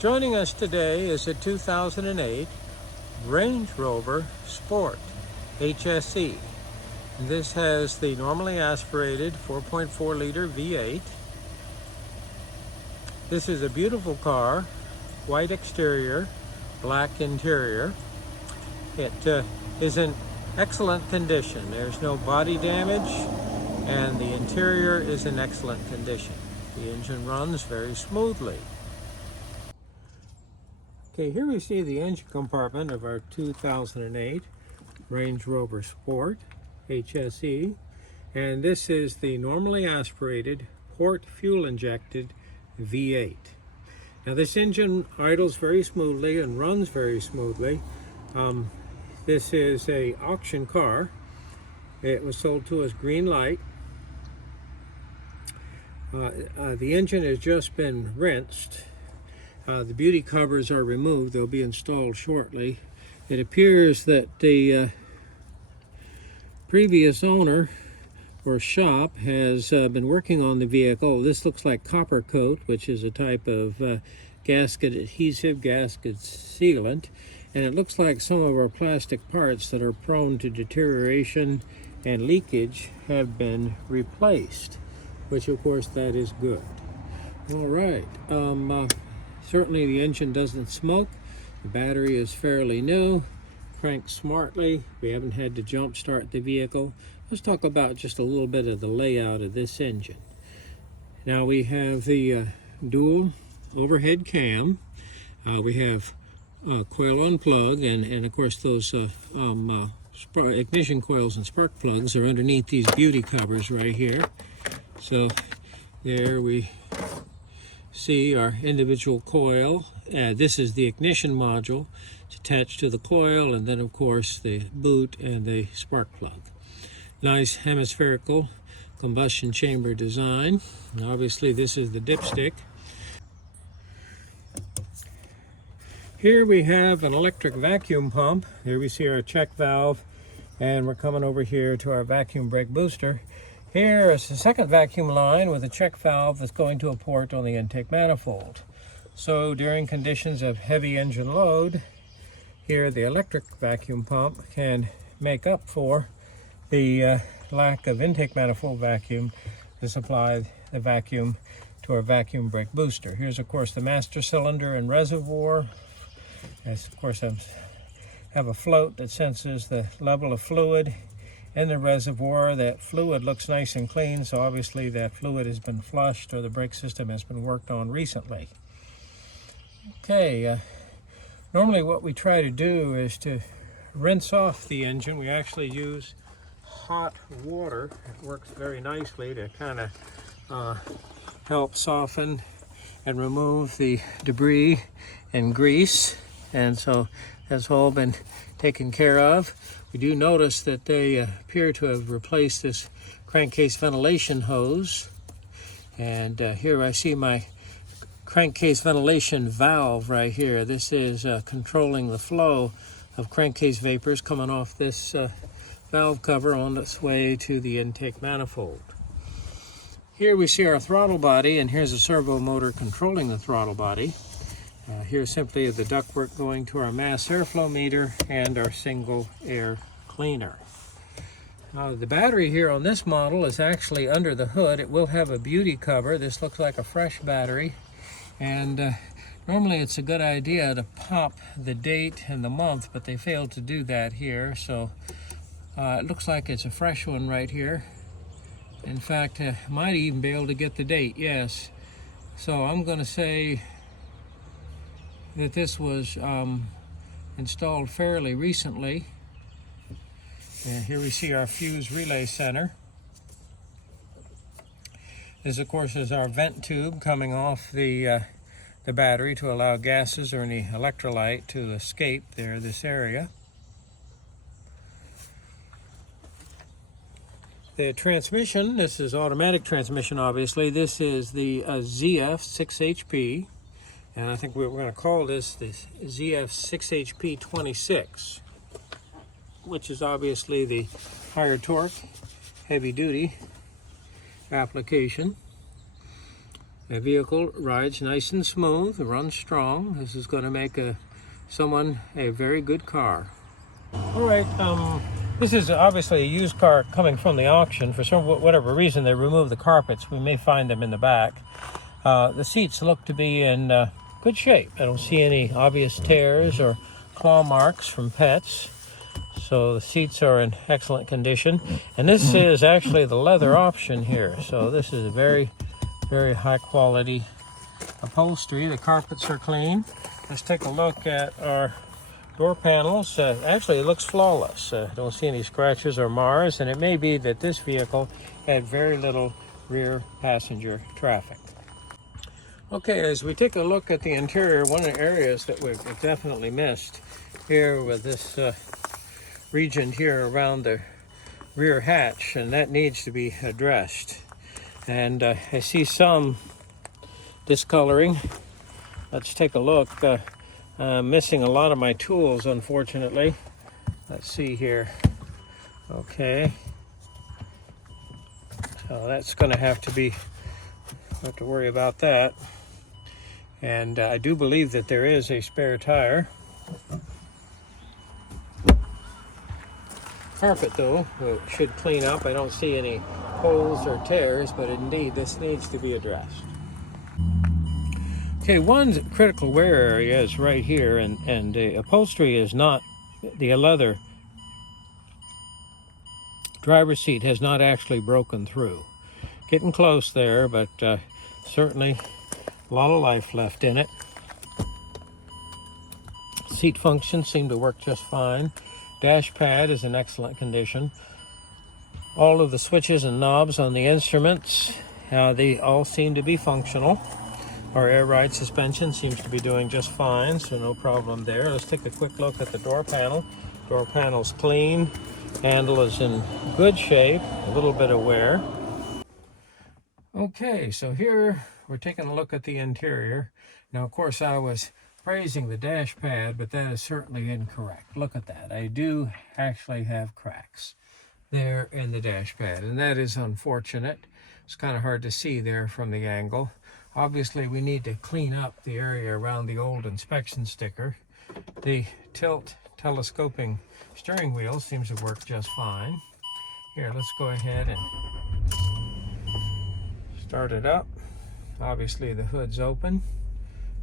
Joining us today is a 2008 Range Rover Sport HSE. This has the normally aspirated 4.4 liter V8. This is a beautiful car, white exterior, black interior. It is in excellent condition. There's no body damage and the interior is in excellent condition. The engine runs very smoothly. Okay, here we see the engine compartment of our 2008 Range Rover Sport HSE, and this is the normally aspirated port fuel injected V8. Now this engine idles very smoothly and runs very smoothly. This is a auction car. It was sold to us green light. The engine has just been rinsed. The beauty covers are removed. They'll be installed shortly. It appears that the previous owner or shop has been working on the vehicle. This looks like copper coat, which is a type of gasket adhesive, gasket sealant, and it looks like some of our plastic parts that are prone to deterioration and leakage have been replaced, which of course that is good. All right. Certainly the engine doesn't smoke. The battery is fairly new, cranks smartly. We haven't had to jump start the vehicle. Let's talk about just a little bit of the layout of this engine. Now we have the dual overhead cam. We have coil on plug, and of course those ignition coils and spark plugs are underneath these beauty covers right here. So there we see our individual coil. This is the ignition module. It's attached to the coil, and then of course the boot and the spark plug. Nice hemispherical combustion chamber design. And obviously this is the dipstick. Here we have an electric vacuum pump. Here we see our check valve, and we're coming over here to our vacuum brake booster. Here is the second vacuum line with a check valve that's going to a port on the intake manifold. So during conditions of heavy engine load, here the electric vacuum pump can make up for the lack of intake manifold vacuum to supply the vacuum to our vacuum brake booster. Here's of course the master cylinder and reservoir. As of course I have a float that senses the level of fluid in the reservoir. That fluid looks nice and clean, so obviously that fluid has been flushed or the brake system has been worked on recently. Okay, normally what we try to do is to rinse off the engine. We actually use hot water. It works very nicely to kind of help soften and remove the debris and grease, and so that's all been taken care of. We do notice that they appear to have replaced this crankcase ventilation hose. And here I see my crankcase ventilation valve right here. This is controlling the flow of crankcase vapors coming off this valve cover on its way to the intake manifold. Here we see our throttle body, and here's a servo motor controlling the throttle body. Here's simply the ductwork going to our mass airflow meter and our single air cleaner. The battery here on this model is actually under the hood. It will have a beauty cover. This looks like a fresh battery, and normally it's a good idea to pop the date and the month, but they failed to do that here, so it looks like it's a fresh one right here. In fact, might even be able to get the date, yes. So I'm going to say that this was installed fairly recently. And here we see our fuse relay center. This of course is our vent tube coming off the battery to allow gases or any electrolyte to escape this area. The transmission, this is automatic transmission obviously. This is the ZF 6HP. And I think we're going to call this the ZF 6HP 26, which is obviously the higher torque, heavy duty application. My vehicle rides nice and smooth, runs strong. This is going to make someone a very good car. All right, this is obviously a used car coming from the auction. For whatever reason, they removed the carpets. We may find them in the back. The seats look to be in good shape. I don't see any obvious tears or claw marks from pets. So the seats are in excellent condition. And this is actually the leather option here. So this is a very, very high quality upholstery. The carpets are clean. Let's take a look at our door panels. Actually, it looks flawless. Don't see any scratches or mars, and it may be that this vehicle had very little rear passenger traffic. Okay, as we take a look at the interior, one of the areas that we've definitely missed here with this region here around the rear hatch, and that needs to be addressed. And I see some discoloring. Let's take a look. I'm missing a lot of my tools, unfortunately. Let's see here. Okay. So that's going to have to worry about that. And I do believe that there is a spare tire. Carpet, though, should clean up. I don't see any holes or tears, but indeed this needs to be addressed. Okay, one critical wear area is right here, and the upholstery is not, the leather driver's seat has not actually broken through. Getting close there, but certainly a lot of life left in it. Seat functions seem to work just fine. Dash pad is in excellent condition. All of the switches and knobs on the instruments, they all seem to be functional. Our air ride suspension seems to be doing just fine, so no problem there. Let's take a quick look at the door panel. Door panel's clean. Handle is in good shape, a little bit of wear. Okay, so here we're taking a look at the interior. Now, of course, I was praising the dash pad, but that is certainly incorrect. Look at that. I do actually have cracks there in the dash pad, and that is unfortunate. It's kind of hard to see there from the angle. Obviously, we need to clean up the area around the old inspection sticker. The tilt telescoping steering wheel seems to work just fine. Here, let's go ahead and start it up. Obviously, the hood's open,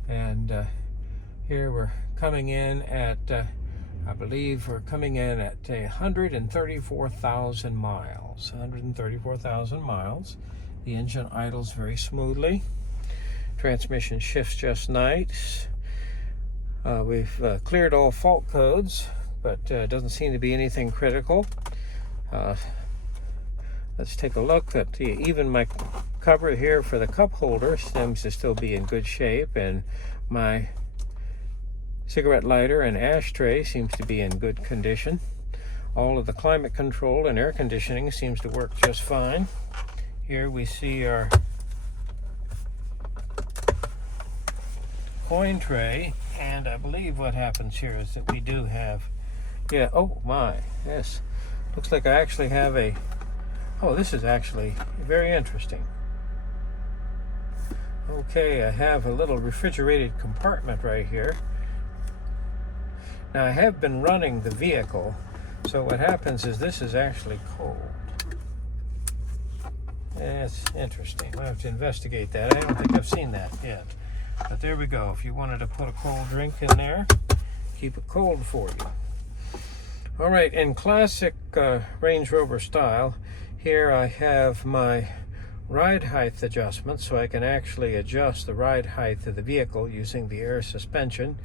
and here we're coming in at, I believe we're coming in at 134,000 miles. 134,000 miles. The engine idles very smoothly. Transmission shifts just nice. We've cleared all fault codes, but doesn't seem to be anything critical. Let's take a look at even my cover here for the cup holder seems to still be in good shape, and my cigarette lighter and ashtray seems to be in good condition. All of the climate control and air conditioning seems to work just fine. Here we see our coin tray, and I believe what happens here is that we do have, oh my, yes, looks like I actually have this is actually very interesting. Okay, I have a little refrigerated compartment right here. Now, I have been running the vehicle, so what happens is this is actually cold. That's interesting. I'll have to investigate that. I don't think I've seen that yet. But there we go. If you wanted to put a cold drink in there, keep it cold for you. All right, in classic Range Rover style, here I have my ride height adjustment, so I can actually adjust the ride height of the vehicle using the air suspension,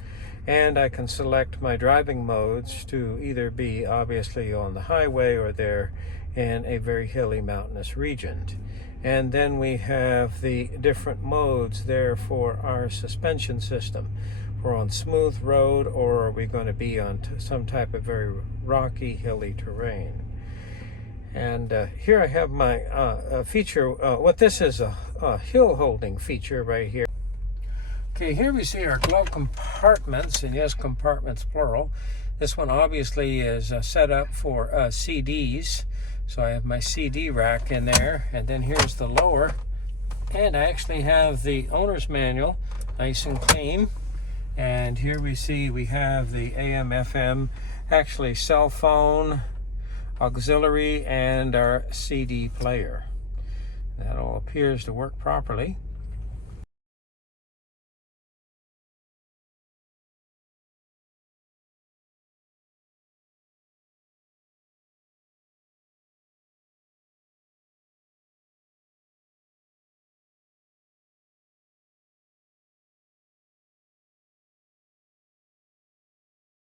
and I can select my driving modes to either be obviously on the highway or there in a very hilly mountainous region. And then we have the different modes there for our suspension system. We're on smooth road, or are we going to be on some type of very rocky, hilly terrain? And here I have my feature. What this is a hill holding feature right here. Okay, here we see our glove compartments, and yes, compartments plural. This one obviously is set up for CDs. So I have my CD rack in there, and then here's the lower And I actually have the owner's manual, nice and clean. And here we see we have the AM, FM, actually cell phone, auxiliary, and our CD player. That all appears to work properly.